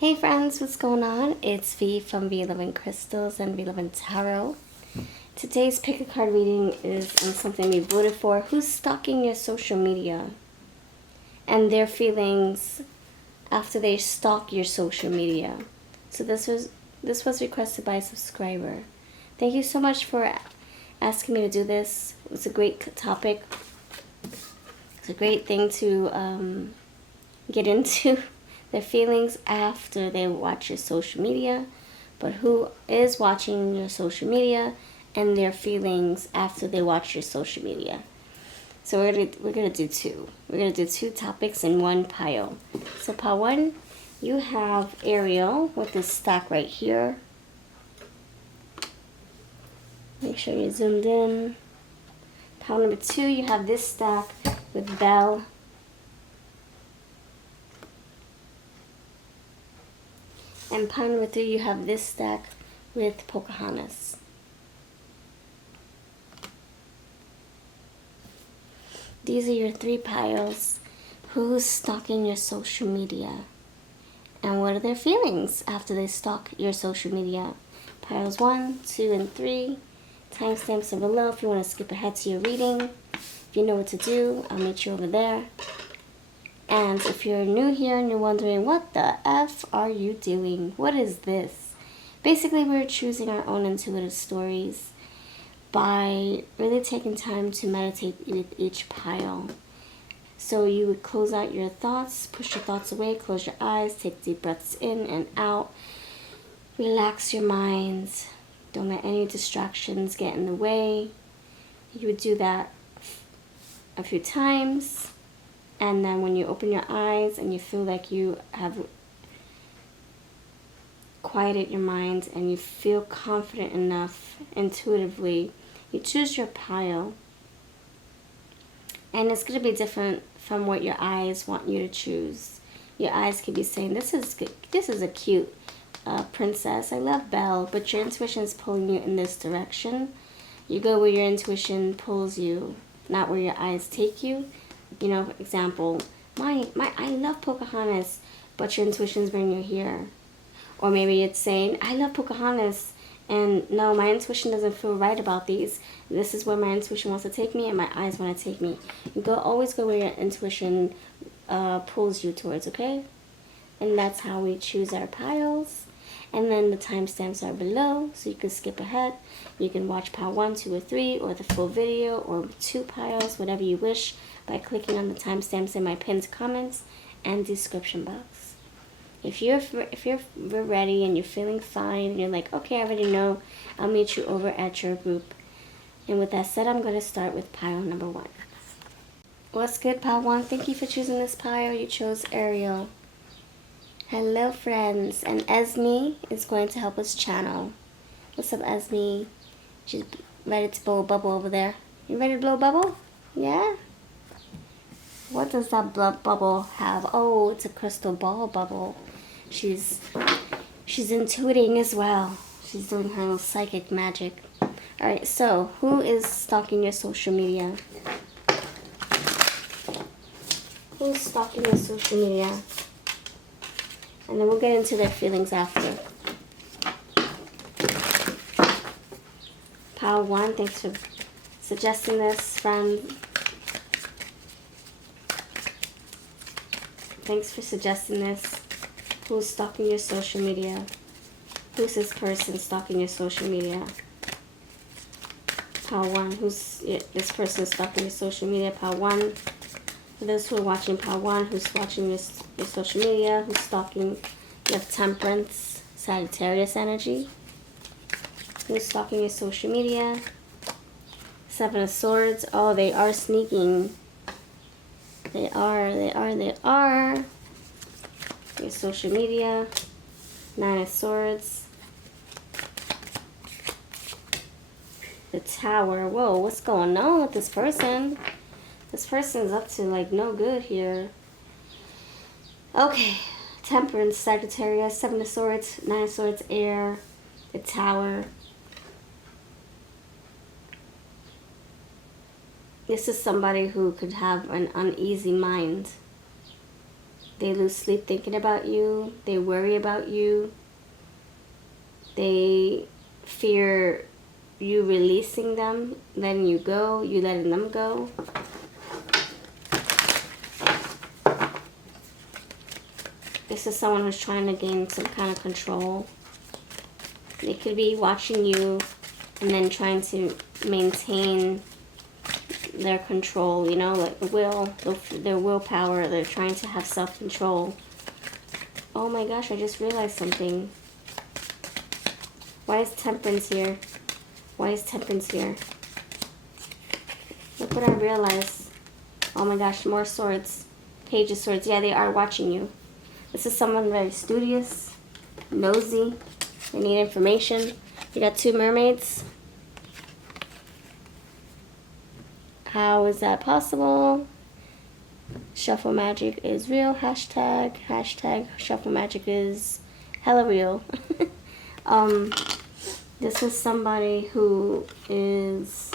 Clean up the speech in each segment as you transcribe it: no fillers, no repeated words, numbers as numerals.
Hey friends, what's going on? It's V from VLoveCrystals and VLoveTarot. Today's pick a card reading is on something we voted for. Who's stalking your social media? And their feelings after they stalk your social media. So this was requested by a subscriber. Thank you so much for asking me to do this. It's a great topic. It's a great thing to get into. Their feelings after they watch your social media, but who is watching your social media and their feelings after they watch your social media. So we're gonna do two. We're gonna do two topics in one pile. So pile one, you have Ariel with this stack right here. Make sure you're zoomed in. Pile number two, you have this stack with Belle. And pile number three, you have this stack with Pocahontas. These are your three piles. Who's stalking your social media? And what are their feelings after they stalk your social media? Piles 1, 2, and 3. Timestamps are below if you want to skip ahead to your reading. If you know what to do, I'll meet you over there. And if you're new here and you're wondering, what the F are you doing? What is this? Basically, we're choosing our own intuitive stories by really taking time to meditate with each pile. So you would close out your thoughts, push your thoughts away, close your eyes, take deep breaths in and out. Relax your mind. Don't let any distractions get in the way. You would do that a few times. And then when you open your eyes and you feel like you have quieted your mind and you feel confident enough intuitively, you choose your pile. And it's going to be different from what your eyes want you to choose. Your eyes could be saying, this is good. This is a cute princess. I love Belle, but your intuition is pulling you in this direction. You go where your intuition pulls you, not where your eyes take you. You know, example, I love Pocahontas, but your intuition's bringing you here. Or maybe it's saying, I love Pocahontas, and no, my intuition doesn't feel right about these. This is where my intuition wants to take me, and my eyes want to take me. You always go where your intuition pulls you towards, okay? And that's how we choose our piles. And then the timestamps are below, so you can skip ahead. You can watch pile 1, 2, or 3, or the full video, or two piles, whatever you wish, by clicking on the timestamps in my pinned comments and description box. If you're ready and you're feeling fine, and you're like, okay, I already know, I'll meet you over at your group. And with that said, I'm going to start with pile number 1. What's good, pile 1? Thank you for choosing this pile. You chose Ariel. Hello, friends. And Esme is going to help us channel. What's up, Esme? She's ready to blow a bubble over there. You ready to blow a bubble? Yeah? What does that bubble have? Oh, it's a crystal ball bubble. She's intuiting as well. She's doing her little psychic magic. Alright, so who is stalking your social media? Who's stalking your social media? And then we'll get into their feelings after. Pile 1, thanks for suggesting this, friend. Thanks for suggesting this. Who's stalking your social media? Who's this person stalking your social media? Pile 1, who's this person stalking your social media? Pile 1. For those who are watching pile 1, who's watching your social media, who's stalking, you have Temperance, Sagittarius energy. Who's stalking your social media? 7 of Swords. Oh, they are sneaking. They are. Your social media. 9 of Swords. The Tower. Whoa, what's going on with this person? This person's up to like no good here. Okay. Temperance, Sagittarius, 7 of Swords, 9 of Swords, Air, the Tower. This is somebody who could have an uneasy mind. They lose sleep thinking about you. They worry about you. They fear you releasing them, letting you go, you letting them go. This is someone who's trying to gain some kind of control. They could be watching you and then trying to maintain their control, you know, like their willpower. They're trying to have self-control. Oh my gosh, I just realized something. Why is Temperance here? Why is Temperance here? Look what I realized. Oh my gosh, more swords. Page of Swords. Yeah, they are watching you. This is someone very studious, nosy. They need information. You got 2 mermaids. How is that possible? Shuffle magic is real. Hashtag shuffle magic is hella real. This is somebody who is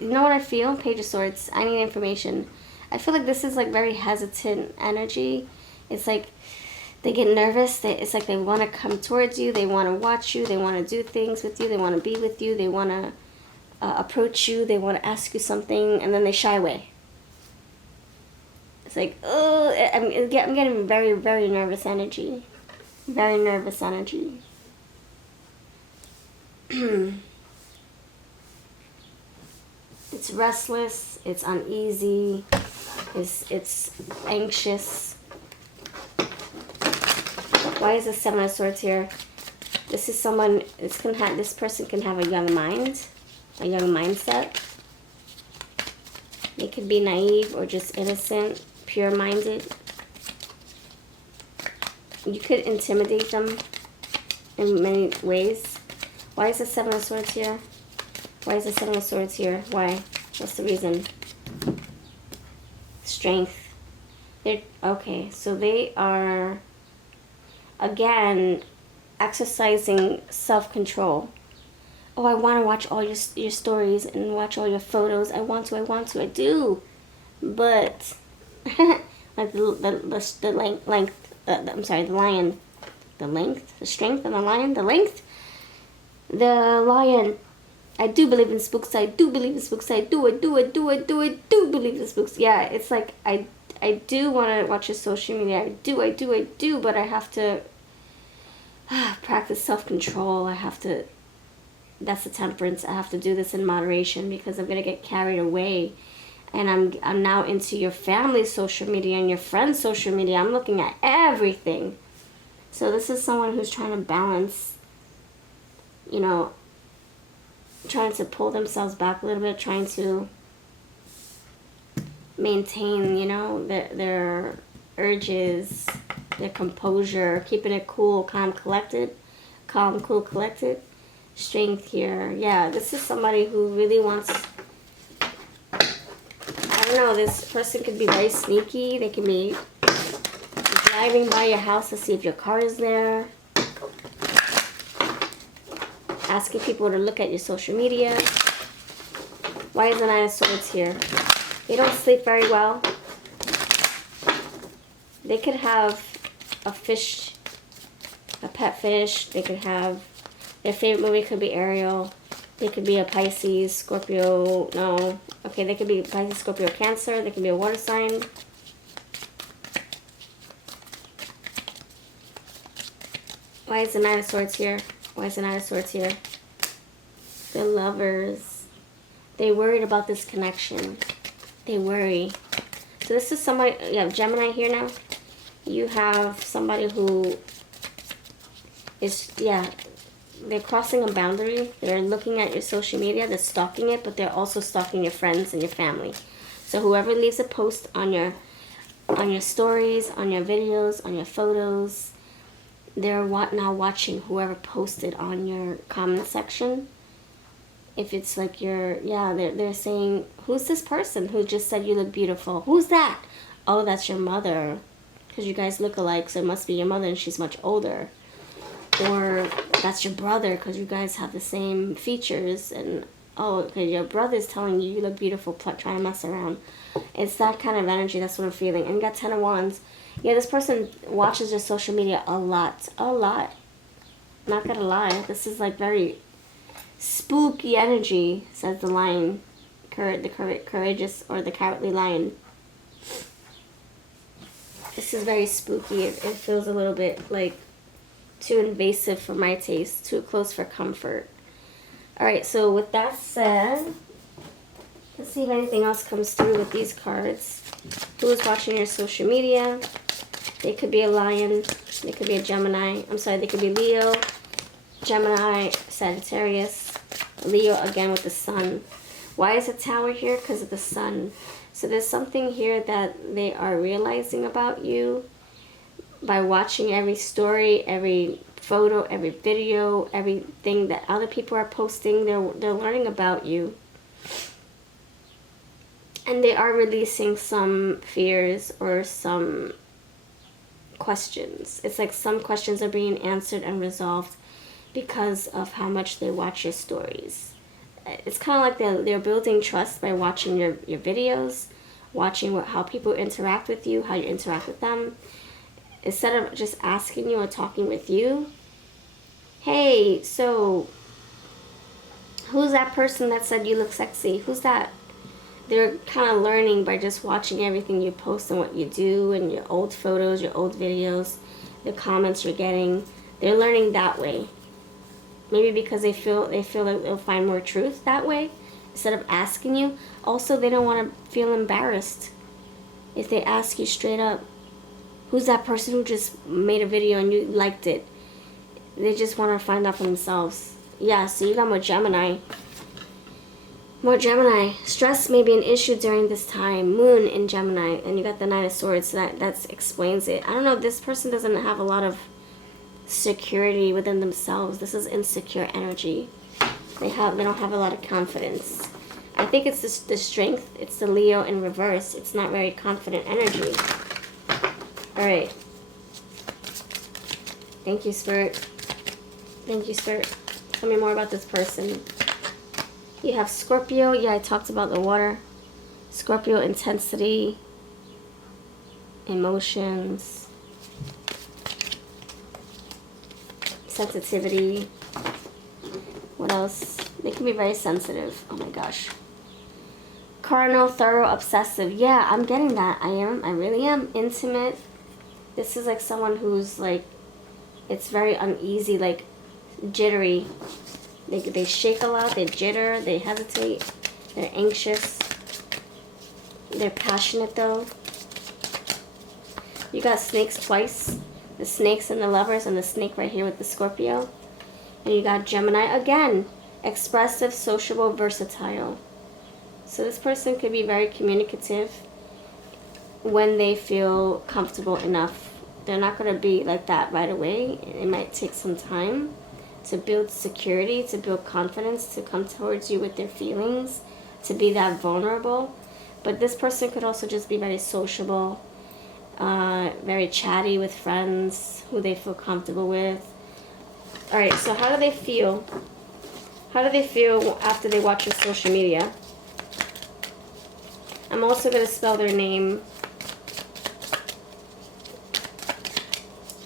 you know what I feel? Page of Swords. I need information. I feel like this is like very hesitant energy. It's like they get nervous. It's like they want to come towards you. They want to watch you. They want to do things with you. They want to be with you. They want to approach you. They want to ask you something, and then they shy away. It's like, oh, I'm getting very, very nervous energy. Very nervous energy. It's restless. It's uneasy. It's anxious. Why is the 7 of Swords here? This is someone. This person can have a young mind, a young mindset. They could be naive or just innocent, pure-minded. You could intimidate them in many ways. Why is the 7 of Swords here? Why is the 7 of Swords here? Why? What's the reason? Strength. Okay, so they are, again, exercising self-control. Oh, I want to watch all your stories and watch all your photos. I want to, I do. But, like the length, I'm sorry, the lion. The length? The strength of the lion? The length? The lion. I do believe in spooks. I do believe in spooks. I do believe in spooks. Yeah, it's like I do want to watch your social media. I do, but I have to practice self-control. I have to, that's the Temperance. I have to do this in moderation because I'm going to get carried away. And I'm now into your family's social media and your friends' social media. I'm looking at everything. So this is someone who's trying to balance, you know, trying to pull themselves back a little bit, trying to maintain, you know, their urges, their composure, keeping it cool, calm, collected. Calm, cool, collected. Strength here. Yeah, this is somebody who really wants, I don't know, this person could be very sneaky. They can be driving by your house to see if your car is there. Asking people to look at your social media. Why is the 9 of Swords here? They don't sleep very well. They could have a fish, a pet fish. They could have, their favorite movie could be Ariel. They could be a Pisces, Scorpio, no. Okay, they could be Pisces, Scorpio, Cancer. They could be a water sign. Why is the 9 of Swords here? Why is the 9 of Swords here? The Lovers. They worried about this connection. They worry. So this is somebody, you have Gemini here now. You have somebody who is, yeah, they're crossing a boundary. They're looking at your social media. They're stalking it, but they're also stalking your friends and your family. So whoever leaves a post on your stories, on your videos, on your photos, they're now watching whoever posted on your comment section. If it's like they're saying, who's this person who just said you look beautiful? Who's that? Oh, that's your mother. Because you guys look alike, so it must be your mother and she's much older. Or that's your brother because you guys have the same features. And oh, okay, your brother's telling you look beautiful, trying to mess around. It's that kind of energy. That's what I'm feeling. And you got 10 of Wands. Yeah, this person watches your social media a lot. A lot. Not gonna lie. This is like very spooky energy, says the lion. The courageous or the cowardly lion. This is very spooky. It feels a little bit like too invasive for my taste. Too close for comfort. Alright, so with that said, let's see if anything else comes through with these cards. Who's watching your social media? They could be a lion. They could be a Gemini. I'm sorry, they could be Leo, Gemini, Sagittarius. Leo again with the sun. Why is a tower here? Because of the sun. So there's something here that they are realizing about you by watching every story, every photo, every video, everything that other people are posting. They're learning about you. And they are releasing some fears or some questions. It's like some questions are being answered and resolved because of how much they watch your stories. It's kind of like they're building trust by watching your videos, watching how people interact with you, how you interact with them. Instead of just asking you or talking with you, hey, so who's that person that said you look sexy? Who's that? They're kind of learning by just watching everything you post and what you do and your old photos, your old videos, the comments you're getting. They're learning that way. Maybe because they feel that they'll find more truth that way instead of asking you. Also, they don't want to feel embarrassed if they ask you straight up, who's that person who just made a video and you liked it? They just want to find out for themselves. Yeah, so you got more Gemini. More Gemini. Stress may be an issue during this time. Moon in Gemini. And you got the Nine of Swords. So that explains it. I don't know. This person doesn't have a lot of security within themselves. This is insecure energy. They don't have a lot of confidence. I think it's the strength. It's the Leo in reverse. It's not very confident energy. Alright. Thank you, Spirit. Thank you, Spirit. Tell me more about this person. You have Scorpio. Yeah, I talked about the water. Scorpio, intensity, emotions, sensitivity. What else? They can be very sensitive. Oh my gosh. Carnal, thorough, obsessive. Yeah, I'm getting that. I really am. Intimate. This is like someone who's like, it's very uneasy, like jittery. They shake a lot, they jitter, they hesitate, they're anxious. They're passionate though. You got snakes twice. The snakes and the lovers and the snake right here with the Scorpio. And you got Gemini again. Expressive, sociable, versatile. So this person could be very communicative when they feel comfortable enough. They're not going to be like that right away. It might take some time to build security, to build confidence, to come towards you with their feelings, to be that vulnerable. But this person could also just be very sociable, very chatty with friends who they feel comfortable with. Alright, so how do they feel? How do they feel after they watch your social media? I'm also going to spell their name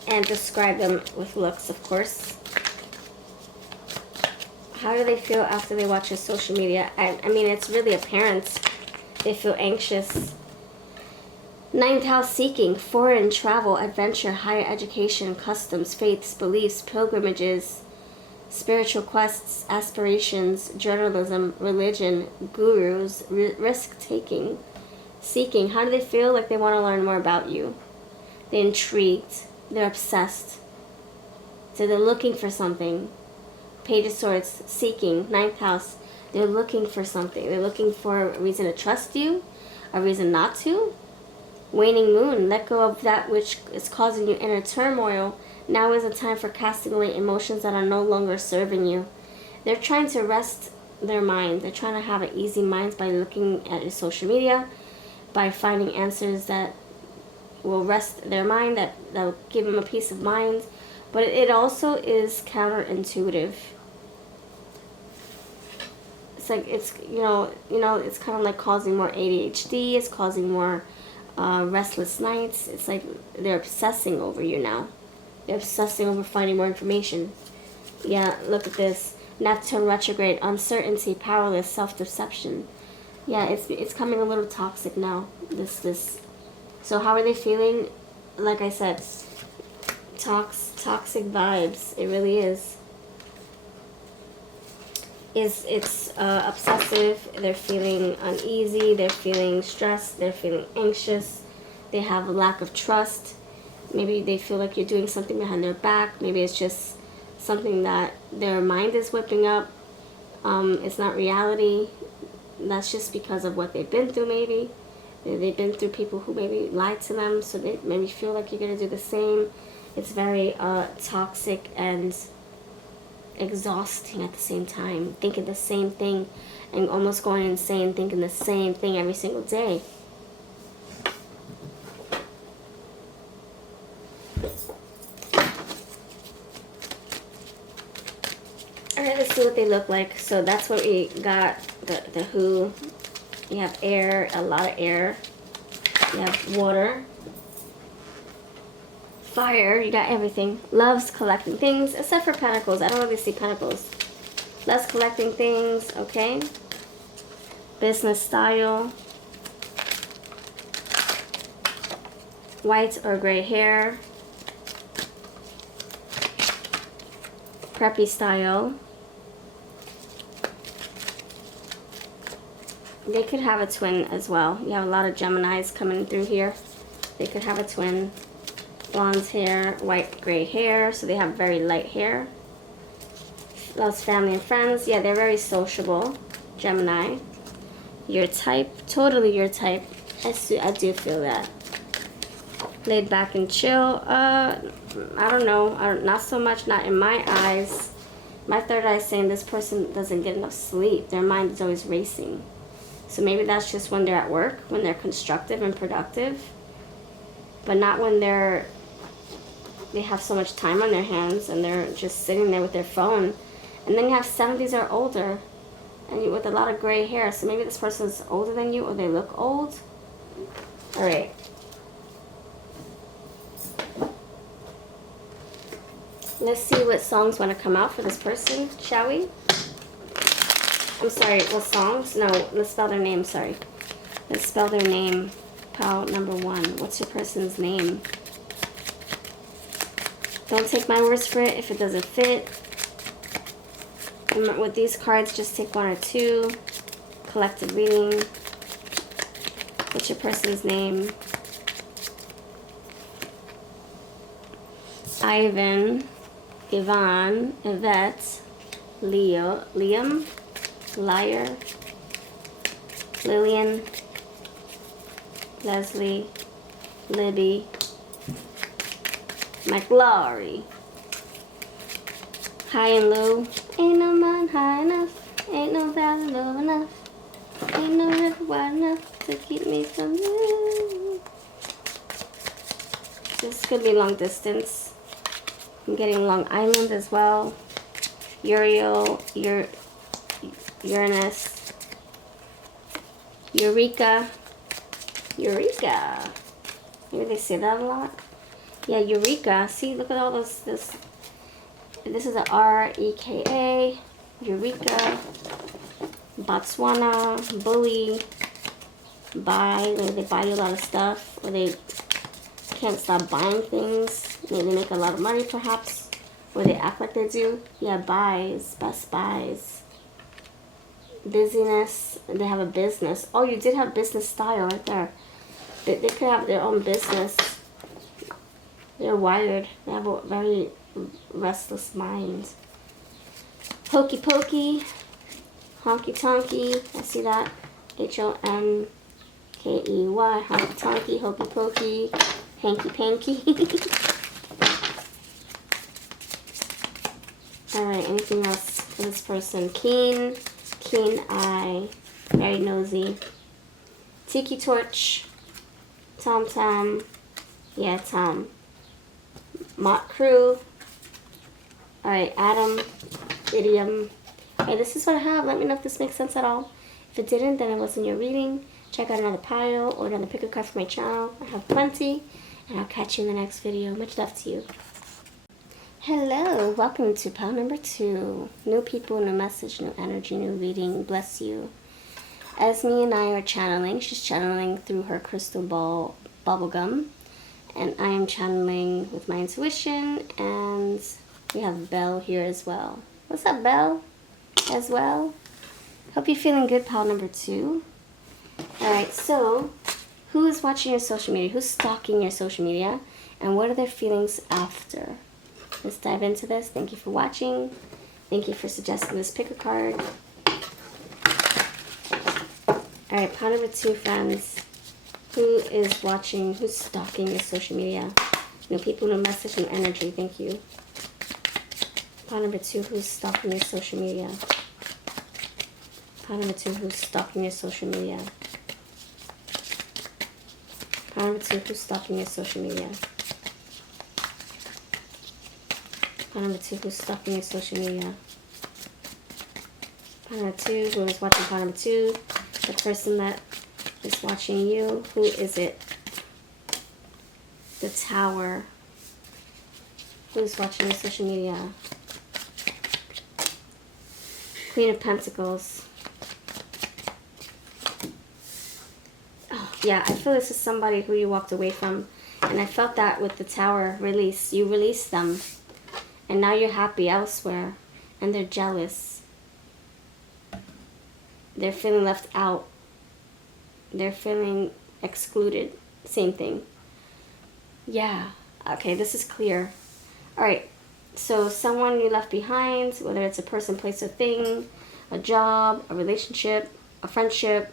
and describe them with looks, of course. How do they feel after they watch your social media? I mean, it's really apparent. They feel anxious. Ninth house, seeking, foreign, travel, adventure, higher education, customs, faiths, beliefs, pilgrimages, spiritual quests, aspirations, journalism, religion, gurus, risk-taking, seeking. How do they feel? Like they want to learn more about you. They're intrigued. They're obsessed. So they're looking for something. Page of Swords, seeking, ninth house. They're looking for something. They're looking for a reason to trust you, a reason not to. Waning moon, let go of that which is causing you inner turmoil. Now is the time for casting away emotions that are no longer serving you. They're trying to rest their mind. They're trying to have an easy mind by looking at your social media, by finding answers that will rest their mind, that will give them a peace of mind. But it also is counterintuitive. It's like, it's, it's kind of like causing more ADHD. It's causing more restless nights. It's like they're obsessing over you now. They're obsessing over finding more information. Yeah, look at this. Neptune retrograde, uncertainty, powerless, self-deception. Yeah, it's coming a little toxic now. This. So how are they feeling? Like I said, toxic vibes. It really is. It's obsessive. They're feeling uneasy. They're feeling stressed. They're feeling anxious. They have a lack of trust. Maybe they feel like you're doing something behind their back. Maybe it's just something that their mind is whipping up. It's not reality. That's just because of what they've been through, maybe. They've been through people who maybe lied to them, so they maybe feel like you're going to do the same. It's very toxic and exhausting at the same time. Thinking the same thing and almost going insane, thinking the same thing every single day. Alright, let's see what they look like. So that's what we got. The who. You have air, a lot of air. You have water. Fire, you got everything. Loves collecting things, except for pentacles. I don't really see pentacles. Loves collecting things, okay. Business style. White or gray hair. Preppy style. They could have a twin as well. You have a lot of Geminis coming through here. They could have a twin. Blonde hair, white, gray hair. So they have very light hair. Loves family and friends. Yeah, they're very sociable. Gemini. Your type. Totally your type. I do feel that. Laid back and chill. I don't know. Not so much. Not in my eyes. My third eye is saying this person doesn't get enough sleep. Their mind is always racing. So maybe that's just when they're at work, when they're constructive and productive, but not when they have so much time on their hands and they're just sitting there with their phone. And then you have 70s or older, and with a lot of gray hair. So maybe this person's older than you, or they look old. All right. Let's see what songs want to come out for this person, shall we? I'm sorry, what songs? No, let's spell their name, sorry. Let's spell their name. Pile number 1. What's your person's name? Don't take my words for it if it doesn't fit. And with these cards, just take 1 or 2. Collective reading. What's your person's name? Ivan, Yvonne, Yvette, Leo, Liam, Liar, Lillian, Leslie, Libby, McLaurie, High and Low. Ain't no mountain high enough, ain't no valley low enough, ain't no river wide enough to keep me from you. This could be long distance. I'm getting Long Island as well. Uriel, Uranus, Eureka. Maybe they say that a lot. Yeah, Eureka. See, look at all this. This is a R-E-K-A. Eureka. Botswana. Bully. Buy. Maybe they buy you a lot of stuff. Or they can't stop buying things. Maybe they make a lot of money, perhaps. Or they act like they do. Yeah, buys. Best buys. Busyness. They have a business. Oh, you did have business style right there. They could have their own business. They're wired. They have a very restless mind. Hokey pokey. Honky tonky. I see that. H-O-N-K-E-Y. Honky tonky. Hokey pokey. Hanky panky. Alright, anything else for this person? Keen eye. Very nosy. Tiki torch. Tom Tom. Yeah, Tom. Moth crew. Alright, Adam. Idiom. Okay, this is what I have. Let me know if this makes sense at all. If it didn't, then it wasn't your reading. Check out another pile or another pick a card for my channel. I have plenty. And I'll catch you in the next video. Much love to you. Hello, welcome to pile number 2. New people, new message, new energy, new reading. Bless you. Esme and I are channeling. She's channeling through her crystal ball bubblegum. And I am channeling with my intuition. And we have Belle here as well. What's up, Belle? As well. Hope you're feeling good, pile number 2. Alright, so who is watching your social media? Who's stalking your social media? And what are their feelings after? Let's dive into this. Thank you for watching. Thank you for suggesting this pick a card. Alright, pile number 2, friends. Who is watching? Who's stalking your social media? No people, no message, no energy. Thank you. Pile number 2, who's stalking your social media? Pile number 2, who's stalking your social media? Pile number 2, who's stalking your social media? Pile number 2, who's stalking your social media? Pile number 2, who is watching pile number 2? The person that is watching you, who is it? The Tower. Who's watching your social media? Queen of Pentacles. Oh, yeah, I feel this is somebody who you walked away from. And I felt that with the Tower release. You released them. And now you're happy elsewhere. And they're jealous. They're feeling left out. They're feeling excluded. Same thing. Yeah. Okay, this is clear. Alright. So someone you left behind, whether it's a person, place, or thing, a job, a relationship, a friendship,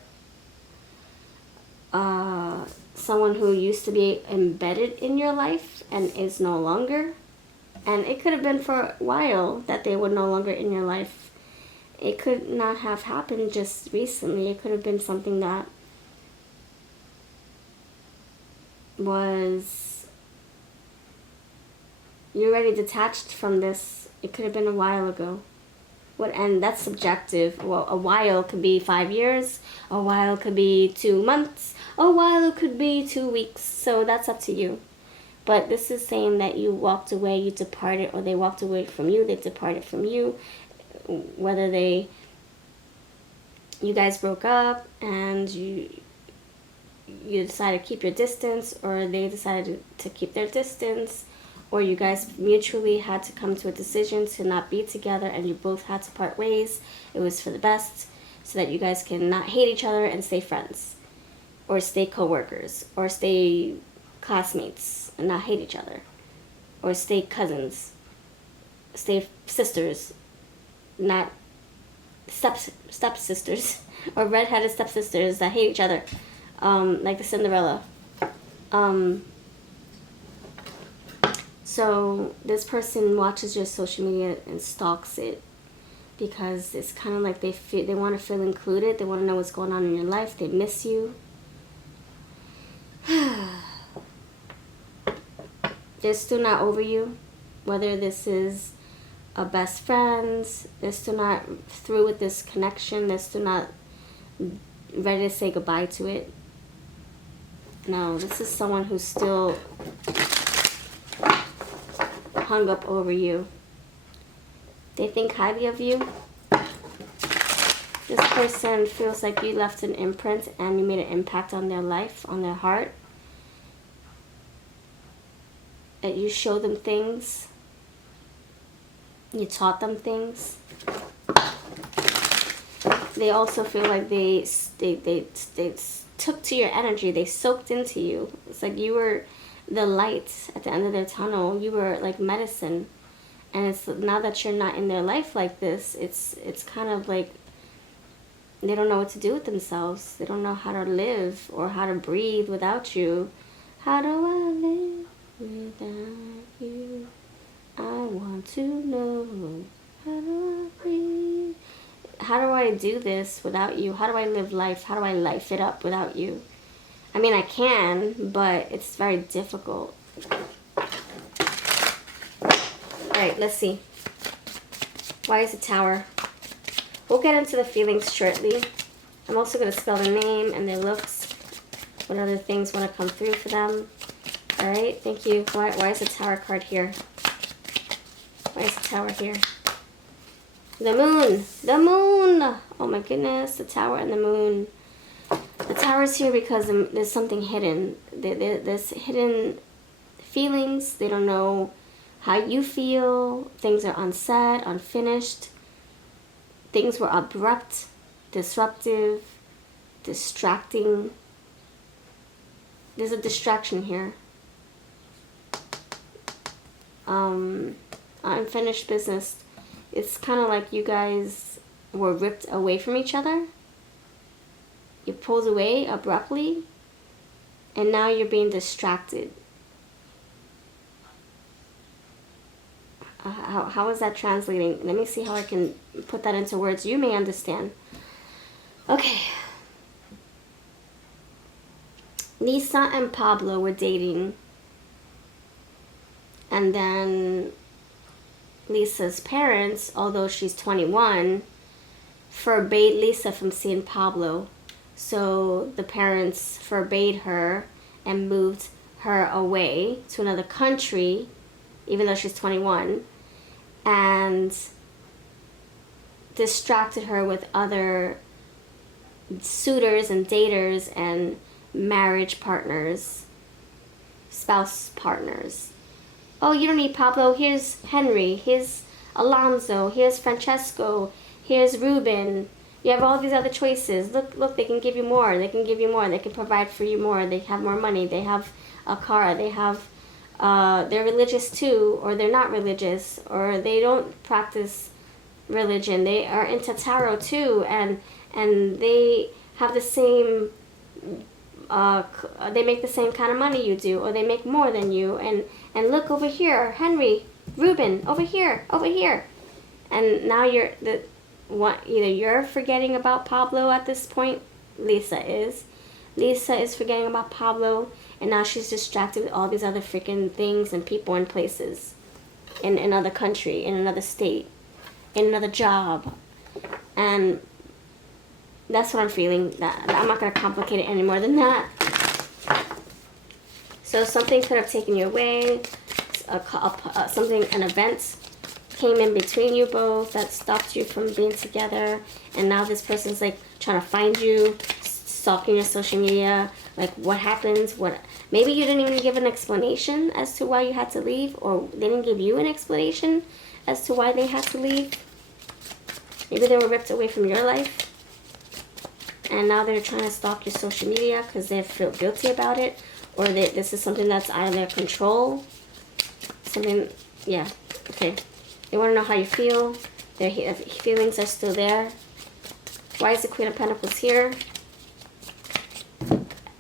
someone who used to be embedded in your life and is no longer. And it could have been for a while that they were no longer in your life. It could not have happened just recently. It could have been something that was, you're already detached from this. It could have been a while ago. And that's subjective. Well, a while could be 5 years. A while could be 2 months. A while could be 2 weeks. So that's up to you. But this is saying that you walked away, you departed, or they walked away from you, they departed from you. Whether you guys broke up and you decided to keep your distance, or they decided to keep their distance, or you guys mutually had to come to a decision to not be together and you both had to part ways. It was for the best so that you guys can not hate each other and stay friends, or stay co-workers, or stay classmates and not hate each other, or stay cousins, stay sisters, not stepsisters, or redheaded stepsisters that hate each other, like the Cinderella. So this person watches your social media and stalks it because it's kind of like they want to feel included. They want to know what's going on in your life. They miss you. They're still not over you, whether this is a best friend. They're still not through with this connection. They're still not ready to say goodbye to it. No, this is someone who's still hung up over you. They think highly of you. This person feels like you left an imprint and you made an impact on their life, on their heart. That you showed them things. You taught them things. They also feel like they took to your energy. They soaked into you. It's like you were the light at the end of their tunnel. You were like medicine. And it's now that you're not in their life like this, it's kind of like they don't know what to do with themselves. They don't know how to live or how to breathe without you. How do I live without you? I want to know. How do I breathe? How do I do this without you? How do I live life? How do I life it up without you? I mean, I can, but it's very difficult. Alright, let's see. Why is the Tower? We'll get into the feelings shortly. I'm also going to spell their name and their looks. What other things want to come through for them. Alright, thank you. Why is the Tower card here? Why is the Tower here? The Moon! The Moon! Oh my goodness, the Tower and the Moon. The Tower's here because there's something hidden. There's hidden feelings. They don't know how you feel. Things are unsaid, unfinished. Things were abrupt, disruptive, distracting. There's a distraction here. Unfinished business. It's kind of like you guys were ripped away from each other. You pulled away abruptly, and now you're being distracted. How is that translating? Let me see how I can put that into words you may understand. Okay. Lisa and Pablo were dating, and then Lisa's parents, although she's 21, forbade Lisa from seeing Pablo. So the parents forbade her and moved her away to another country, even though she's 21, and distracted her with other suitors and daters and marriage partners, spouse partners. Oh, you don't need Pablo. Here's Henry. Here's Alonso. Here's Francesco. Here's Ruben. You have all these other choices. Look, they can give you more. They can give you more. They can provide for you more. They have more money. They have a car. They have, they're religious too, or they're not religious, or they don't practice religion. They are into tarot too, and they have the same, they make the same kind of money you do, or they make more than you, and look over here, Henry, Ruben, over here, and now either you're forgetting about Pablo at this point. Lisa is forgetting about Pablo, and now she's distracted with all these other freaking things and people and places in another country, in another state, in another job, and that's what I'm feeling. I'm not going to complicate it any more than that. So something could have taken you away. An event came in between you both that stopped you from being together. And now this person's like trying to find you, stalking your social media. Like what happens? Maybe you didn't even give an explanation as to why you had to leave. Or they didn't give you an explanation as to why they had to leave. Maybe they were ripped away from your life. And now they're trying to stalk your social media because they feel guilty about it. Or this is something that's out of their control. Yeah, okay. They want to know how you feel. Their feelings are still there. Why is the Queen of Pentacles here?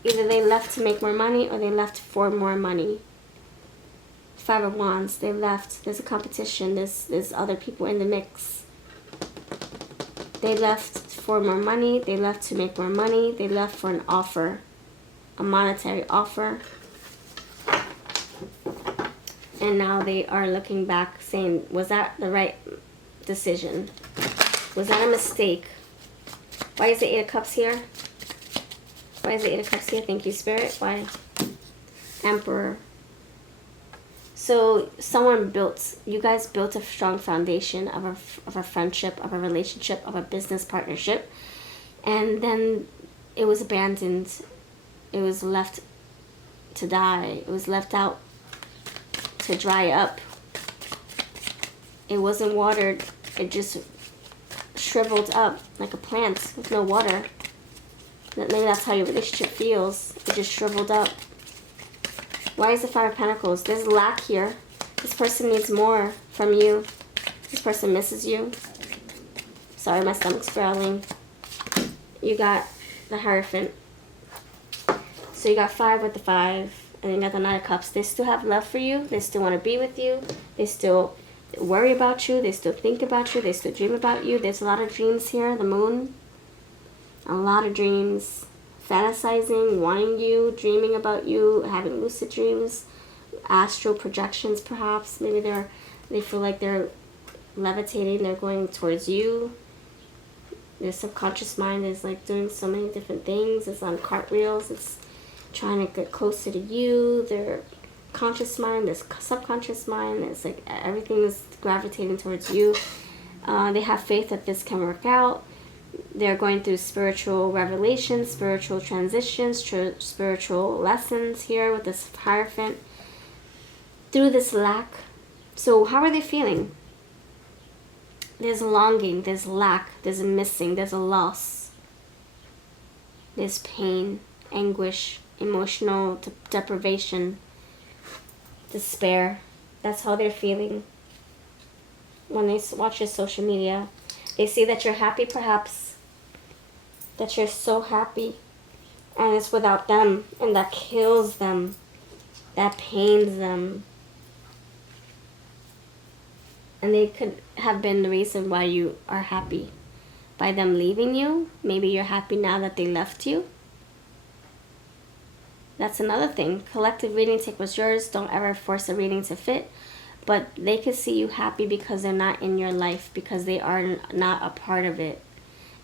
Either they left to make more money or they left for more money. Five of Wands, they left. There's a competition. There's other people in the mix. They left for more money. They left to make more money. They left for an offer. A monetary offer. And now they are looking back saying, was that the right decision? Was that a mistake? Why is the Eight of Cups here? Why is the Eight of Cups here? Thank you, Spirit. Why? Emperor. So you guys built a strong foundation of a friendship, of a relationship, of a business partnership. And then it was abandoned. It was left to die. It was left out to dry up. It wasn't watered. It just shriveled up like a plant with no water. Maybe that's how your relationship feels. It just shriveled up. Why is the Five of Pentacles? There's lack here. This person needs more from you. This person misses you. Sorry, my stomach's growling. You got the Hierophant. So you got 5 with the 5, and you got the 9 of Cups. They still have love for you. They still want to be with you. They still worry about you. They still think about you. They still dream about you. There's a lot of dreams here. The Moon. A lot of dreams. Fantasizing, wanting you, dreaming about you, having lucid dreams, astral projections perhaps. Maybe they feel like they're levitating. They're going towards you. Your subconscious mind is like doing so many different things. It's on cartwheels. It's trying to get closer to you. Their conscious mind, there's subconscious mind. It's like everything is gravitating towards you. They have faith that this can work out. They're going through spiritual revelations, spiritual transitions, spiritual lessons here with this Hierophant. Through this lack. So how are they feeling? There's longing, there's lack, there's a missing, there's a loss. There's pain, anguish, emotional deprivation, despair. That's how they're feeling. When they watch your social media, they see that you're happy perhaps, that you're so happy, and it's without them, and that kills them, that pains them. And they could have been the reason why you are happy. By them leaving you, maybe you're happy now that they left you. That's another thing. Collective reading, take what's yours. Don't ever force a reading to fit. But they could see you happy because they're not in your life, because they are not a part of it.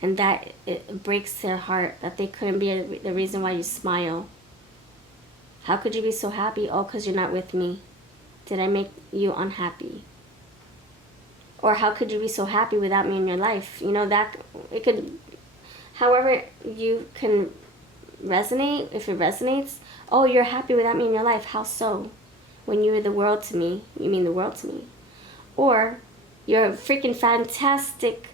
And that it breaks their heart that they couldn't be the reason why you smile. How could you be so happy? Oh, because you're not with me. Did I make you unhappy? Or how could you be so happy without me in your life? You know, that it could, however you can resonate, if it resonates. Oh, you're happy without me in your life. How so? When you were the world to me, you mean the world to me. Or you're freaking fantastic.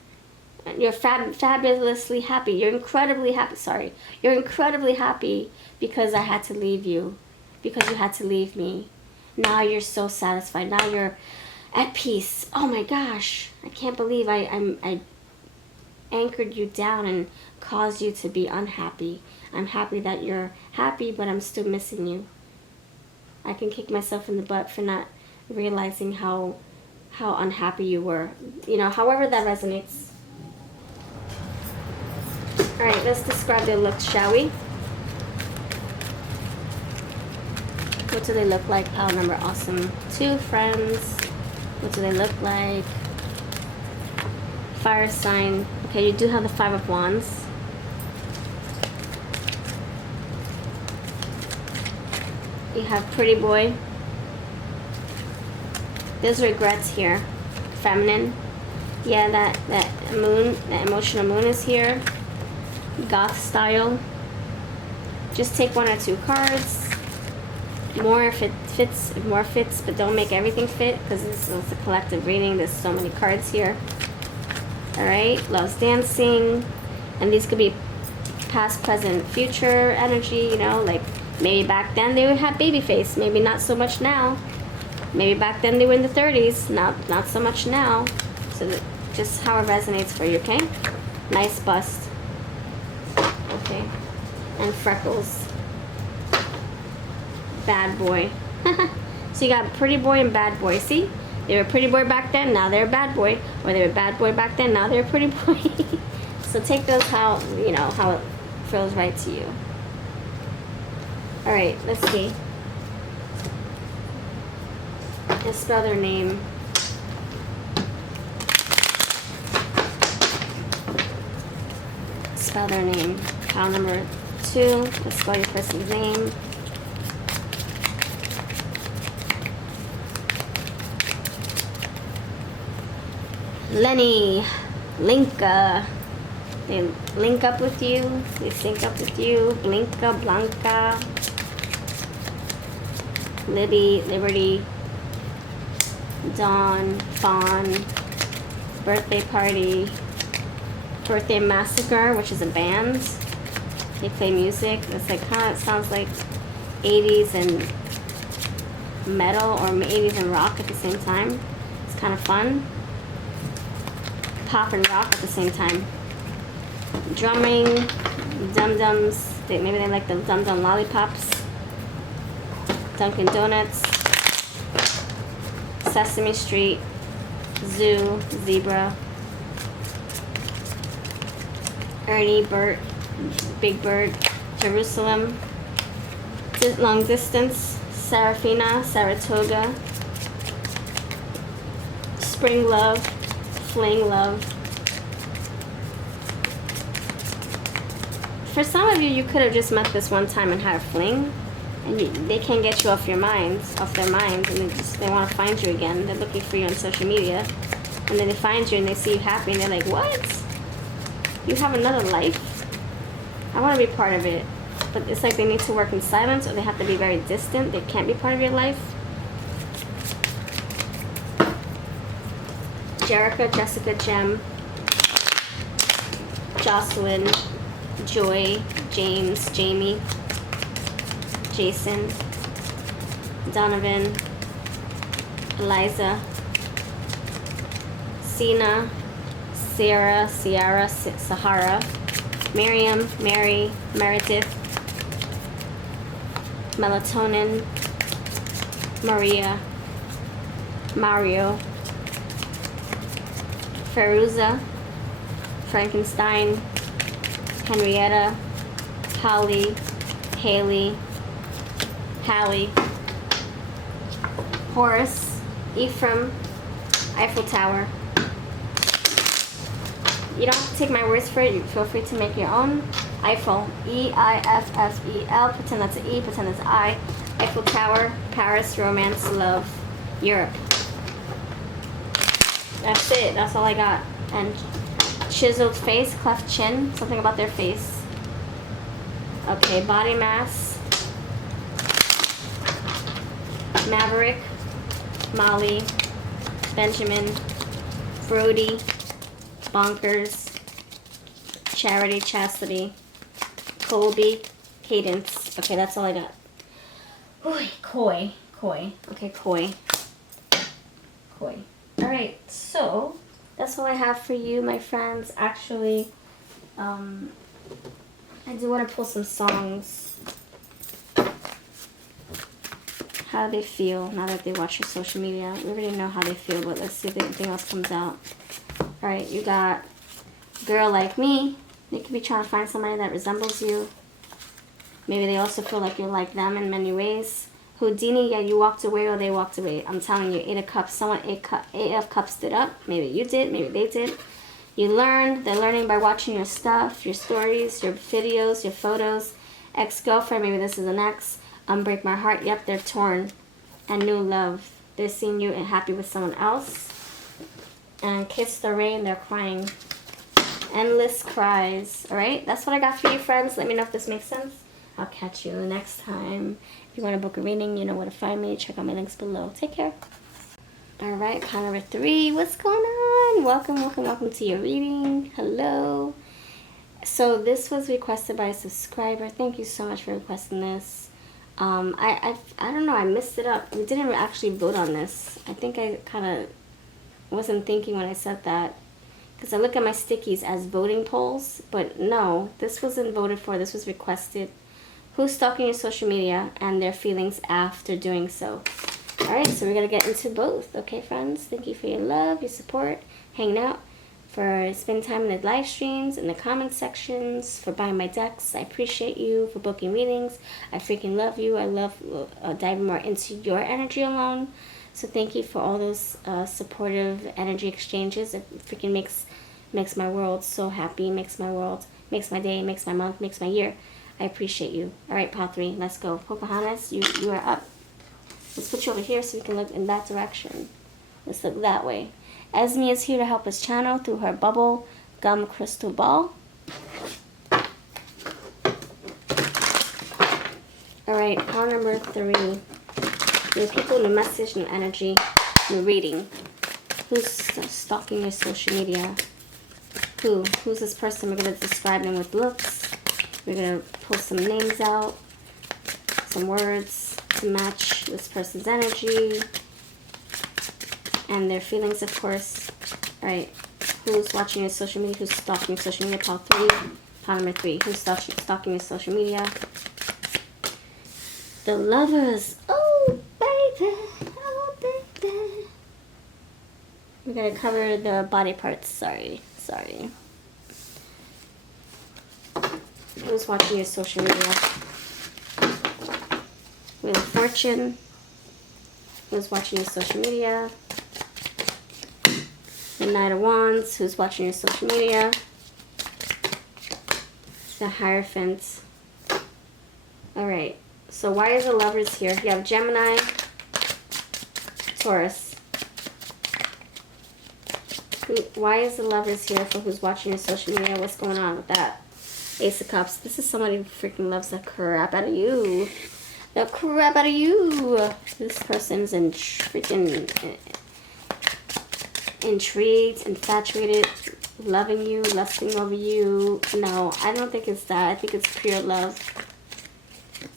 You're fabulously happy. You're incredibly happy. Sorry. You're incredibly happy because I had to leave you. Because you had to leave me. Now you're so satisfied. Now you're at peace. Oh my gosh, I can't believe I anchored you down and caused you to be unhappy. I'm happy that you're happy, but I'm still missing you. I can kick myself in the butt for not realizing how unhappy you were. You know, however that resonates. Alright, let's describe their looks, shall we? What do they look like? Pile number awesome. 2 friends. What do they look like? Fire sign. Okay, you do have the 5 of Wands. You have pretty boy. There's regrets here. Feminine. Yeah, that moon, that emotional moon is here. Goth style. Just take 1 or 2 cards. More if it fits, if more fits, but don't make everything fit because this is a collective reading. There's so many cards here. Alright, loves dancing. And these could be past, present, future energy, you know, like maybe back then they would have baby face, maybe not so much now. Maybe back then they were in the 30s, not so much now. So that just how it resonates for you, okay? Nice bust. Okay. And freckles. Bad boy. So you got pretty boy and bad boy. See? They were a pretty boy back then, now they're a bad boy. Or they were a bad boy back then, now they're a pretty boy. So take those how, you know, how it feels right to you. Alright, let's see. Let's spell their name. Spell their name. Pile number 2. Let's spell your person's name. Lenny, Linka, they link up with you, they sync up with you, Blinka, Blanca, Libby, Liberty, Dawn, Fawn, Birthday Party, Birthday Massacre, which is a band. They play music. It's like kind of sounds like 80s and metal or 80s and rock at the same time. It's kind of fun. Pop and rock at the same time. Drumming, dum-dums. Maybe they like the dum-dum lollipops. Dunkin' Donuts. Sesame Street. Zoo, zebra. Ernie, Bert, Big Bird, Jerusalem. Long Distance. Serafina, Saratoga. Spring Love. Fling Love, for some of you, you could have just met this one time and had a fling, and they can't get you off their minds, and they want to find you again. They're looking for you on social media, and then they find you and they see you happy, and they're like, "What? You have another life? I want to be part of it." But it's like they need to work in silence, or they have to be very distant. They can't be part of your life. Jerica, Jessica, Jem, Jocelyn, Joy, James, Jamie, Jason, Donovan, Eliza, Sina, Sarah, Ciara, Sahara, Miriam, Mary, Meredith, Melatonin, Maria, Mario, Feruza, Frankenstein, Henrietta, Holly, Haley, Hallie, Horace, Ephraim, Eiffel Tower. You don't have to take my words for it. You feel free to make your own. Eiffel, E-I-F-F-E-L. Pretend that's an E, pretend that's an I. Eiffel Tower, Paris, romance, love, Europe. That's it. That's all I got. And chiseled face, cleft chin. Something about their face. Okay, body mass. Maverick, Molly, Benjamin, Brody, Bonkers, Charity, Chastity, Colby, Cadence. Okay, that's all I got. Ooh, Koi. Okay, Koi. Alright, so that's all I have for you, my friends. Actually, I do want to pull some songs. How do they feel now that they watch your social media? We already know how they feel, but let's see if anything else comes out. Alright, you got Girl Like Me. They could be trying to find somebody that resembles you. Maybe they also feel like you're like them in many ways. Houdini, yeah, you walked away or they walked away. I'm telling you, 8 of Cups. Someone 8 of Cups stood up. Maybe you did, maybe they did. You learned. They're learning by watching your stuff, your stories, your videos, your photos. Ex-girlfriend, maybe this is an ex. Break My Heart, yep, they're torn. And New Love. They're seeing you and happy with someone else. And Kiss the Rain, they're crying. Endless cries. Alright, that's what I got for you, friends. Let me know if this makes sense. I'll catch you next time. If you want to book a reading, you know where to find me. Check out my links below. Take care. Alright, pile number 3. What's going on? Welcome to your reading. Hello. So this was requested by a subscriber. Thank you so much for requesting this. I don't know. I messed it up. We didn't actually vote on this. I think I kind of wasn't thinking when I said that. Because I look at my stickies as voting polls. But no, this wasn't voted for. This was requested. Who's stalking your social media and their feelings after doing so. Alright, so we're going to get into both. Okay, friends? Thank you for your love, your support, hanging out, for spending time in the live streams, in the comment sections, for buying my decks. I appreciate you, for booking readings. I freaking love you. I love diving more into your energy alone. So thank you for all those supportive energy exchanges. It freaking makes my world so happy, makes my day, makes my month, makes my year. I appreciate you. Alright, pile 3, let's go. Pocahontas, you are up. Let's put you over here so we can look in that direction. Let's look that way. Esme is here to help us channel through her bubble gum crystal ball. Alright, pile number 3. New people, new message, new energy, new reading. Who's stalking your social media? Who's this person? We're going to describe them with looks. We're going to pull some names out, some words to match this person's energy and their feelings, of course. Alright, who's watching your social media? Who's stalking your social media? Pile 3. Pile number 3. Who's stalking your social media? The Lovers. Oh, baby. Oh, baby. We're going to cover the body parts. Sorry. Who's watching your social media? Wheel of Fortune. Who's watching your social media? The Knight of Wands. Who's watching your social media? the Hierophant. Alright, so why is the Lovers here? You have Gemini, Taurus. Why is the Lovers here for who's watching your social media? What's going on with that? Ace of Cups. This is somebody who freaking loves the crap out of you. The crap out of you. This person's freaking intrigued, infatuated, loving you, lusting over you. No, I don't think it's that. I think it's pure love.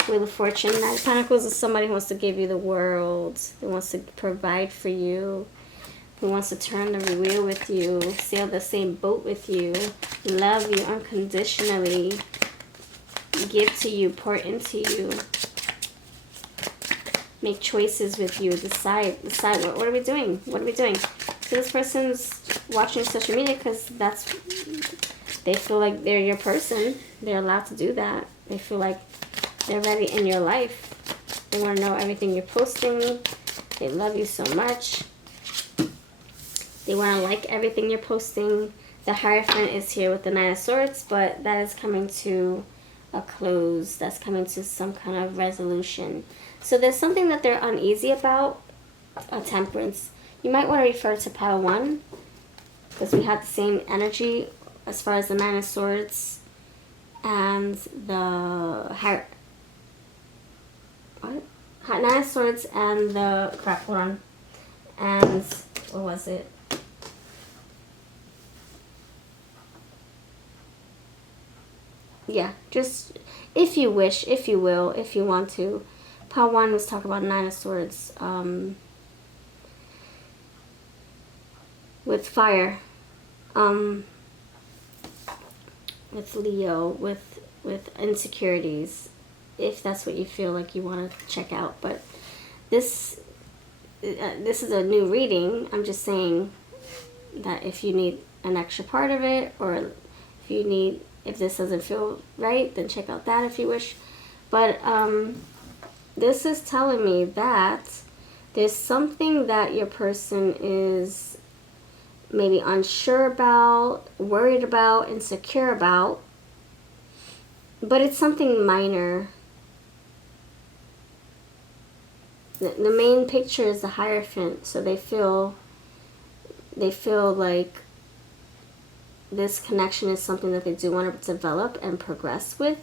Wheel of Fortune. Nine of Pentacles is somebody who wants to give you the world. Who wants to provide for you. Who wants to turn the wheel with you. Sail the same boat with you. Love you unconditionally. Give to you. Pour into you. Make choices with you. Decide. What are we doing? What are we doing? So this person's watching social media because they feel like they're your person. They're allowed to do that. They feel like they're ready in your life. They want to know everything you're posting. They love you so much. They want to like everything you're posting. The Hierophant is here with the Nine of Swords, but that is coming to a close. That's coming to some kind of resolution. So there's something that they're uneasy about. A Temperance. You might want to refer to pile 1 because we have the same energy as far as the Nine of Swords and the Nine of Swords and the hold on. And what was it? Yeah, just if you wish, if you will, if you want to. Pile 1 was talking about Nine of Swords. With fire, with Leo, with insecurities, if that's what you feel like you want to check out. But this is a new reading. I'm just saying that if you need an extra part of it, or if this doesn't feel right, then check out that if you wish. But this is telling me that there's something that your person is maybe unsure about, worried about, insecure about, but it's something minor. The main picture is the Hierophant, so they feel like this connection is something that they do want to develop and progress with.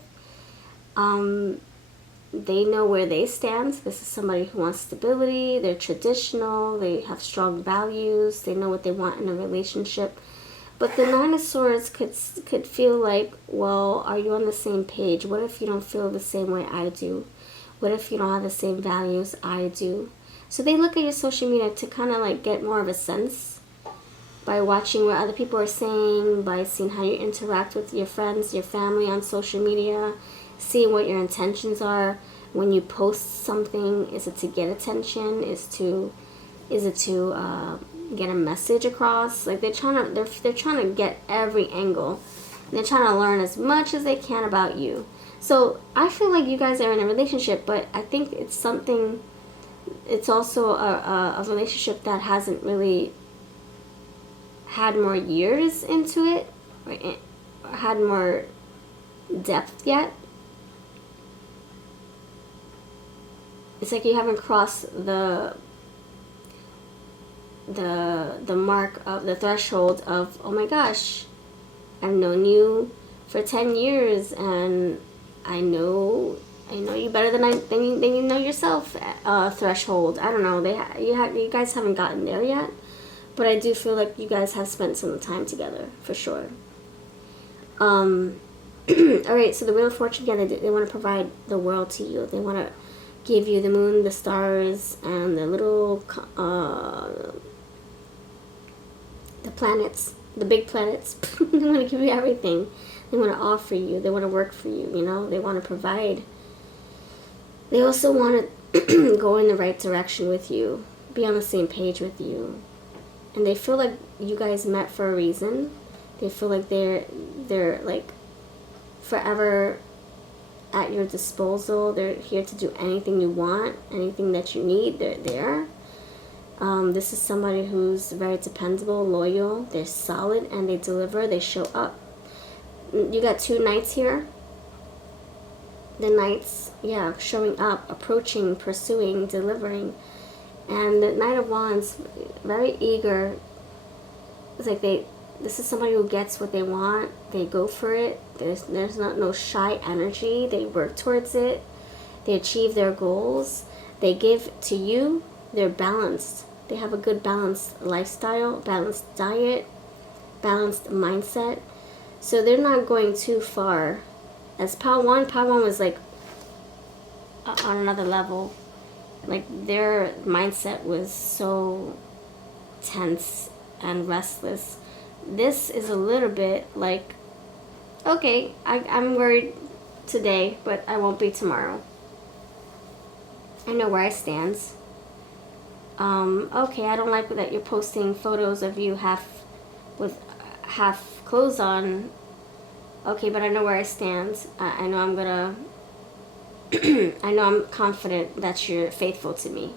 They know where they stand. This is somebody who wants stability. They're traditional. They have strong values. They know what they want in a relationship. But the Nine of Swords could feel like, well, are you on the same page? What if you don't feel the same way I do? What if you don't have the same values I do? So they look at your social media to kind of like get more of a sense by watching what other people are saying, by seeing how you interact with your friends, your family on social media, seeing what your intentions are when you post something. Is it to get attention? Is it to get a message across? Like they're trying to get every angle. They're trying to learn as much as they can about you. So I feel like you guys are in a relationship, but I think it's something. It's also a relationship that hasn't really had more years into it, or had more depth yet. It's like you haven't crossed the mark of the threshold of, oh my gosh, I've known you for 10 years and I know you better than you know yourself. Threshold. I don't know. You guys haven't gotten there yet, but I do feel like you guys have spent some time together for sure. All right. So the Wheel of Fortune, yeah, they want to provide the world to you. They want to give you the moon, the stars, and the little the planets, the big planets. They want to give you everything. They want to offer you. They want to work for you. You know, they want to provide. They also want to go in the right direction with you, be on the same page with you, and they feel like you guys met for a reason. They feel like they're like forever at your disposal. They're here to do anything you want, anything that you need. They're there. This is somebody who's very dependable, loyal. They're solid and they deliver. They show up. you got 2 knights here. The knights, yeah, showing up, approaching, pursuing, delivering. And the Knight of Wands, very eager. It's like this is somebody who gets what they want. They go for it. There's not no shy energy. They work towards it. They achieve their goals. They give to you. They're balanced. They have a good balanced lifestyle, balanced diet, balanced mindset. So they're not going too far. As Pile 1 was like on another level. Like their mindset was so tense and restless. This is a little bit like, okay, I'm worried today, but I won't be tomorrow. I know where I stand. Okay, I don't like that you're posting photos of you with half clothes on. Okay, but I know where I stand. I know I'm gonna I know I'm confident that you're faithful to me.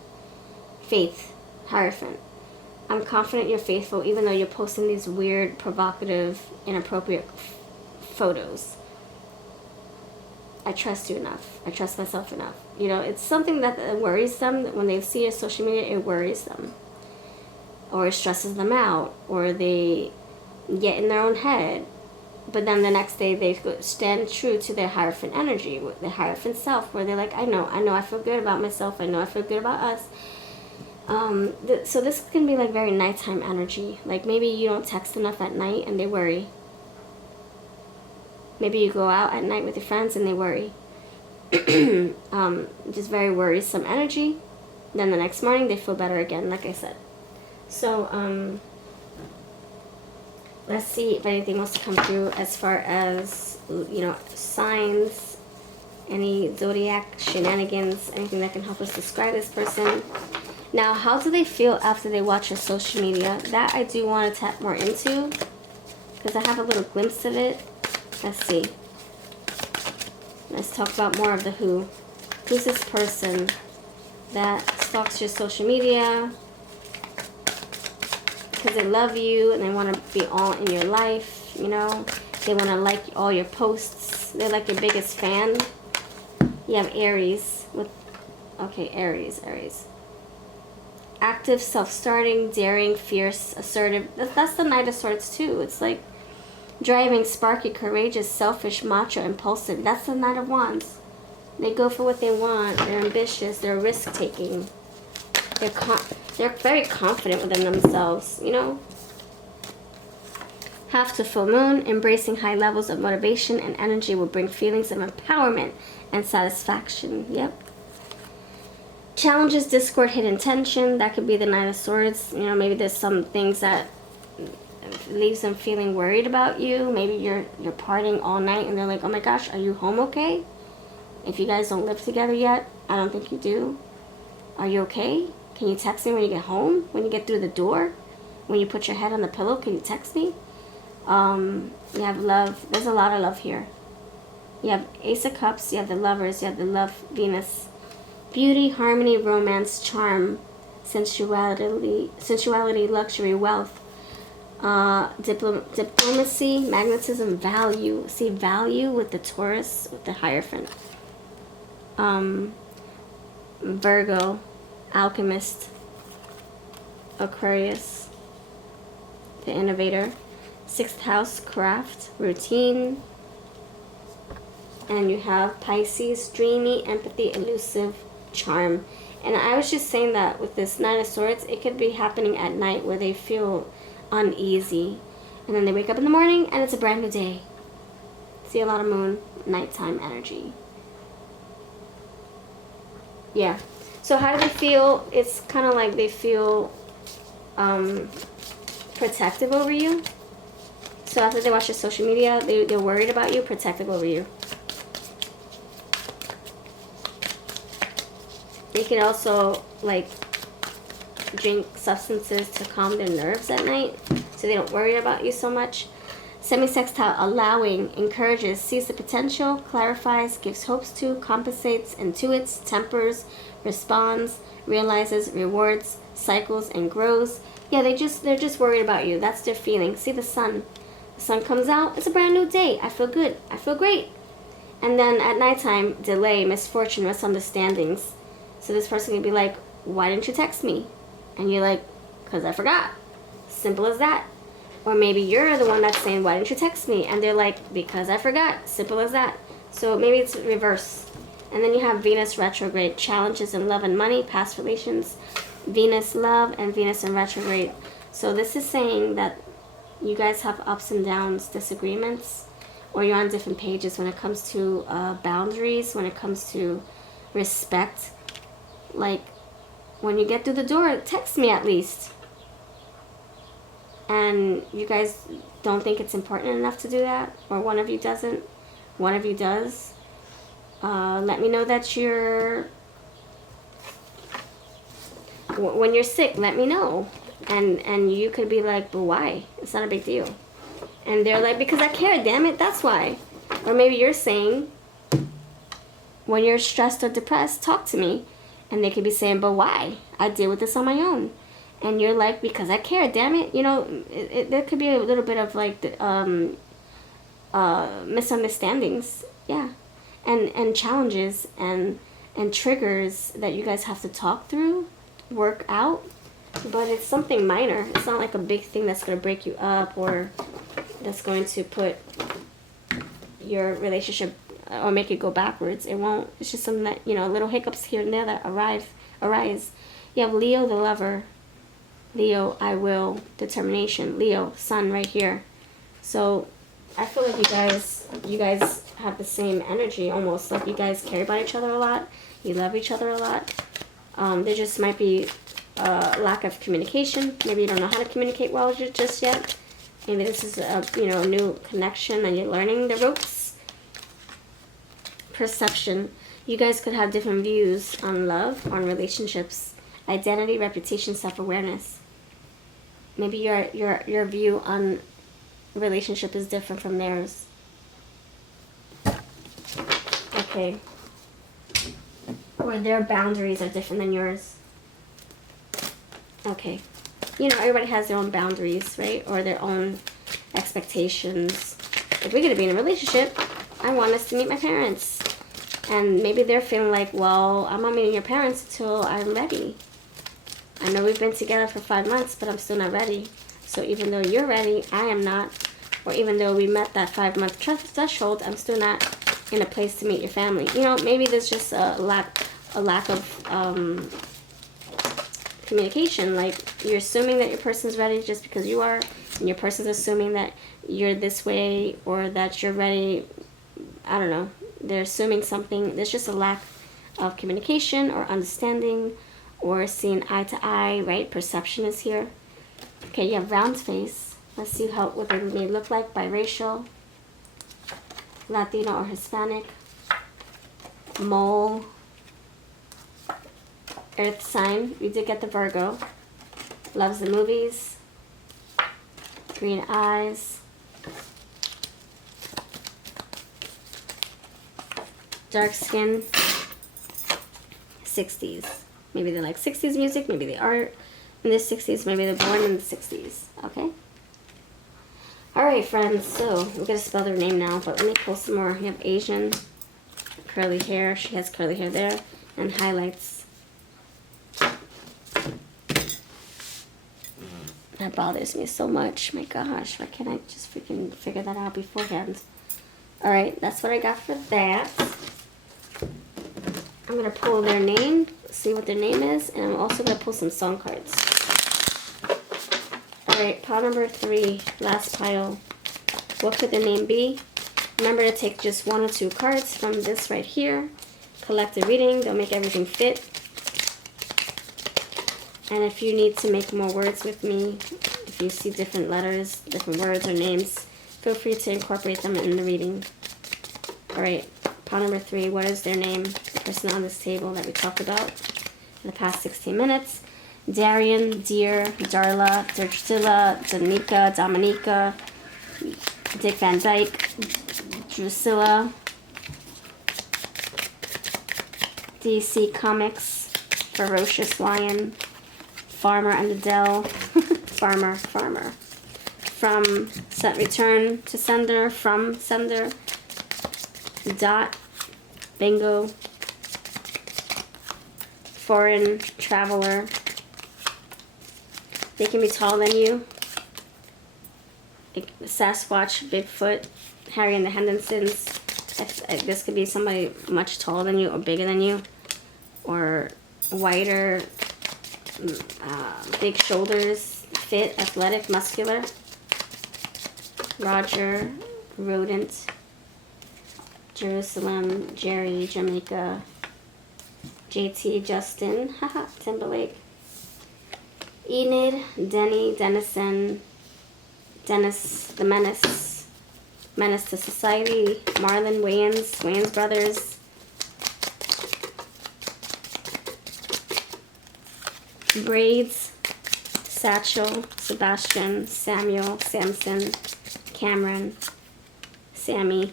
Faith, Hierophant. I'm confident you're faithful even though you're posting these weird, provocative, inappropriate photos. I trust you enough. I trust myself enough. You know, it's something that worries them. When they see your social media, it worries them. Or it stresses them out. Or they get in their own head. But then the next day they stand true to their Hierophant energy, their Hierophant self, where they're like, I know I feel good about myself, I know I feel good about us. So this can be like very nighttime energy. Like maybe you don't text enough at night and they worry. Maybe you go out at night with your friends and they worry. Just very worrisome energy. Then the next morning they feel better again, like I said. So, let's see if anything wants to come through as far as, you know, signs, any zodiac shenanigans, anything that can help us describe this person. Now, how do they feel after they watch your social media? That I do want to tap more into because I have a little glimpse of it. Let's see. Let's talk about more of the who. Who's this person that stalks your social media? Because they love you and they want to be all in your life, you know. They want to like all your posts. They're like your biggest fan. You have Aries with, okay, Aries. Active, self-starting, daring, fierce, assertive. That's the Knight of Swords too. It's like driving, sparky, courageous, selfish, macho, impulsive. That's the Knight of Wands. They go for what they want. They're ambitious. They're risk-taking. They're very confident within themselves, you know. Half to full moon, embracing high levels of motivation and energy will bring feelings of empowerment and satisfaction. Yep. Challenges, discord, hidden tension. That could be the Knight of Swords. You know, maybe there's some things that leaves them feeling worried about you. Maybe you're partying all night and they're like, oh my gosh, are you home okay? If you guys don't live together yet, I don't think you do. Are you okay? Can you text me when you get home? When you get through the door? When you put your head on the pillow, can you text me? You have love. There's a lot of love here. You have Ace of Cups. You have the Lovers. You have the Love, Venus. Beauty, harmony, romance, charm, sensuality, luxury, wealth, diplomacy, magnetism, value. See value with the Taurus, with the Hierophant. Virgo, alchemist, Aquarius, the innovator, 6th house, craft, routine, and you have Pisces, dreamy, empathy, elusive, charm. And I was just saying that with this Nine of Swords, it could be happening at night where they feel uneasy, and then they wake up in the morning and it's a brand new day. See a lot of moon, nighttime energy. Yeah. So how do they feel? It's kind of like they feel protective over you. So after they watch your social media, they're worried about you, protective over you. They can also like drink substances to calm their nerves at night so they don't worry about you so much. Semi-sextile, allowing, encourages, sees the potential, clarifies, gives hopes to, compensates, intuits, tempers, responds, realizes, rewards, cycles, and grows. Yeah, they're just worried about you. That's their feeling. See the sun. sun comes out, it's a brand new day. I feel good. I feel great. And then at nighttime, delay, misfortune, misunderstandings. So this person can be like, why didn't you text me? And you're like, because I forgot. Simple as that. Or maybe you're the one that's saying, why didn't you text me? And they're like, because I forgot. Simple as that. So maybe it's reverse. And then you have Venus retrograde, challenges in love and money, past relations, Venus love, and Venus in retrograde. So this is saying that you guys have ups and downs, disagreements, or you're on different pages when it comes to boundaries, when it comes to respect. Like, when you get through the door, text me at least. And you guys don't think it's important enough to do that, or one of you doesn't, one of you does. Let me know that you're, when you're sick, let me know. And you could be like, but why? It's not a big deal. And they're like, because I care, damn it, that's why. Or maybe you're saying, when you're stressed or depressed, talk to me. And they could be saying, but why? I deal with this on my own. And you're like, because I care, damn it. You know, there could be a little bit of like misunderstandings. Yeah. And challenges and triggers that you guys have to talk through, work out. But it's something minor. It's not like a big thing that's going to break you up or that's going to put your relationship or make it go backwards. It won't. It's just something that, you know, little hiccups here and there that arise. You have Leo, the lover. Leo, I will, determination. Leo, sun right here. So I feel like you guys have the same energy almost. Like you guys care about each other a lot. You love each other a lot. There just might be lack of communication. Maybe you don't know how to communicate well just yet. Maybe this is a new connection and you're learning the ropes. Perception. You guys could have different views on love, on relationships, identity, reputation, self-awareness. Maybe your view on relationship is different from theirs. Okay. Or their boundaries are different than yours. Okay. You know, everybody has their own boundaries, right? Or their own expectations. If we're going to be in a relationship, I want us to meet my parents. And maybe they're feeling like, well, I'm not meeting your parents until I'm ready. I know we've been together for 5 months, but I'm still not ready. So even though you're ready, I am not. Or even though we met that 5-month threshold, I'm still not in a place to meet your family. You know, maybe there's just a lack of communication. Like, you're assuming that your person's ready just because you are, and your person's assuming that you're this way or that you're ready. I don't know. They're assuming something. There's just a lack of communication or understanding or seeing eye to eye, right? Perception is here. Okay, you have round face. Let's see what they may look like. Biracial, Latino or Hispanic, mole, earth sign. We did get the Virgo. Loves the movies. Green eyes. Dark skin. 60s. Maybe they like 60s music. Maybe they are in the 60s. Maybe they're born in the 60s. Okay? Alright, friends. So, we're going to spell their name now. But let me pull some more. You have Asian. Curly hair. She has curly hair there. And highlights. That bothers me so much. My gosh. Why can't I just freaking figure that out beforehand? Alright, that's what I got for that. I'm going to pull their name, see what their name is, and I'm also going to pull some song cards. Alright, pile number 3, last pile. What could the name be? Remember to take just 1 or 2 cards from this right here. Collect a reading, don't make everything fit. And if you need to make more words with me, if you see different letters, different words or names, feel free to incorporate them in the reading. Alright, pile number 3, what is their name? The person on this table that we talked about in the past 16 minutes. Darian, Dear, Darla, Drusilla, Danica, Dominica, Dick Van Dyke, Drusilla, DC Comics, Ferocious Lion, Farmer and Adele, Farmer, from, set, return to sender, from sender, dot, bingo, foreign traveler. They can be taller than you. Sasquatch, Bigfoot, Harry and the Hendersons. This could be somebody much taller than you or bigger than you, or whiter, big shoulders, fit, athletic, muscular. Roger, rodent, Jerusalem, Jerry, Jamaica, JT, Justin, haha, Timberlake, Enid, Denny, Dennison, Dennis, the Menace, Menace to Society, Marlon Wayans, Wayans Brothers, Braids, Satchel, Sebastian, Samuel, Samson, Cameron, Sammy,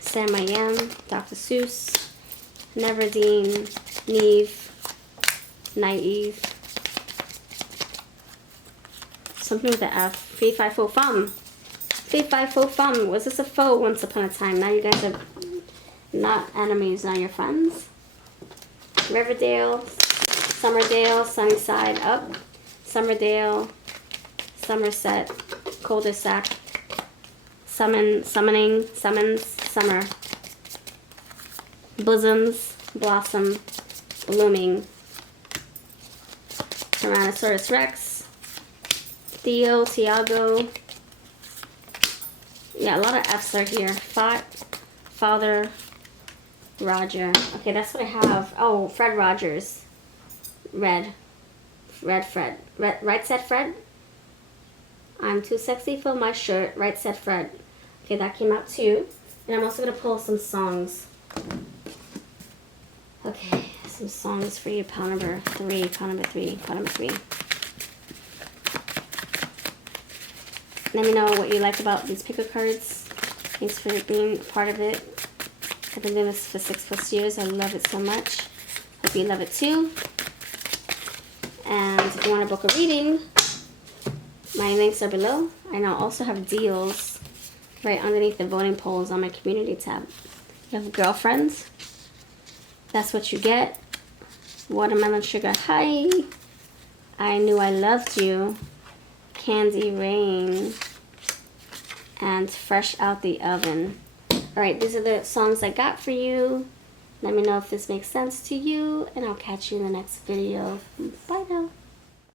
Sam I Am, Dr. Seuss, Neverdeen, Neve, Naive, something with the F, Fee Fi Fo Fum. Fee Fi Fo Fum. Was this a foe once upon a time? Now you guys are not enemies, now you're friends. Riverdale, Summerdale, Sunnyside Up, Summerdale, Somerset, Cul-de-sac, Summoning, Summons, Summer, Bosoms, Blossom, Blooming, Tyrannosaurus Rex, Theo, Tiago. Yeah, a lot of F's are here. Father, Roger. Okay, that's what I have. Oh, Fred Rogers. Red Fred. Right said Fred. I'm too sexy for my shirt. Right said Fred. Okay, that came out too. And I'm also going to pull some songs. Okay, some songs for you. Pile number 3, pile number 3, pile number 3. Let me know what you like about these picker cards. Thanks for being a part of it. I've been doing this for 6+ years. I love it so much. Hope you love it too. And if you want to book a reading, my links are below. And I'll also have deals right underneath the voting polls on my community tab. You have girlfriends. That's what you get. Watermelon Sugar High. I Knew I Loved You. Candy Rain. And Fresh Out the Oven. Alright, these are the songs I got for you. Let me know if this makes sense to you. And I'll catch you in the next video. Bye now.